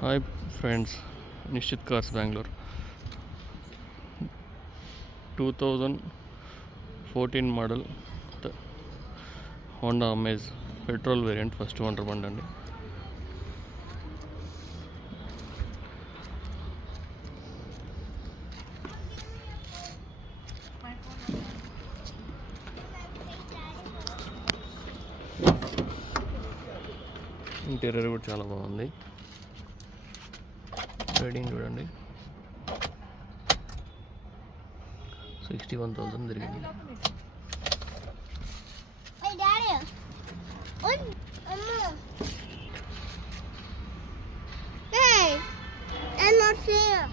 Hi friends, Nishchit Cars Bangalore 2014 model Honda Amaze petrol variant first wonder బండి అండి. ఇంటీరియర్ కూడా చాలా బాగుంది. రేటింగ్ చూడండి 61,000 తిరిగింది. Hey, I'm not here.